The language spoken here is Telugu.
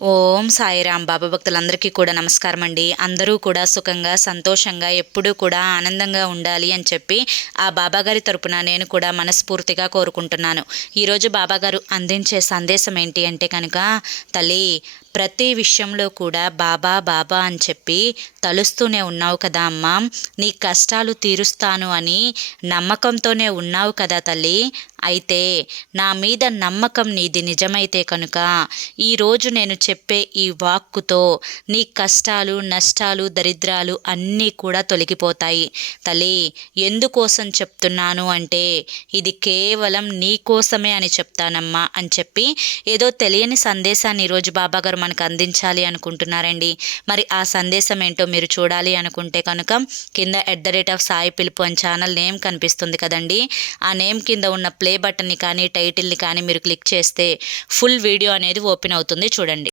ఓం సాయిరాం. బాబా భక్తులందరికీ కూడా నమస్కారం అండి. అందరూ కూడా సుఖంగా సంతోషంగా ఎప్పుడూ కూడా ఆనందంగా ఉండాలి అని చెప్పి ఆ బాబాగారి తరపున నేను కూడా మనస్ఫూర్తిగా కోరుకుంటున్నాను. ఈరోజు బాబాగారు అందించే సందేశం ఏంటి అంటే కనుక, తల్లి ప్రతి విషయంలో కూడా బాబా బాబా అని చెప్పి తలుస్తూనే ఉన్నావు కదా అమ్మా, నీ కష్టాలు తీరుస్తాను అని నమ్మకంతోనే ఉన్నావు కదా తల్లి. అయితే నా మీద నమ్మకం నీది నిజమైతే కనుక ఈరోజు నేను చెప్పే ఈ వాక్కుతో నీ కష్టాలు నష్టాలు దరిద్రాలు అన్నీ కూడా తొలగిపోతాయి తల్లి. ఎందుకోసం చెప్తున్నాను అంటే ఇది కేవలం నీ కోసమే అని చెప్తానమ్మా అని చెప్పి ఏదో తెలియని సందేశాన్ని ఈరోజు బాబాగారు మనకు అందించాలి అనుకుంటున్నారండి. మరి ఆ సందేశం ఏంటో మీరు చూడాలి అనుకుంటే కనుక కింద @సాయి పిలుపు అని ఛానల్ నేమ్ కనిపిస్తుంది కదండి. ఆ నేమ్ కింద ఉన్న ప్లే బటన్ని కానీ టైటిల్ని కానీ మీరు క్లిక్ చేస్తే ఫుల్ వీడియో అనేది ఓపెన్ అవుతుంది, చూడండి.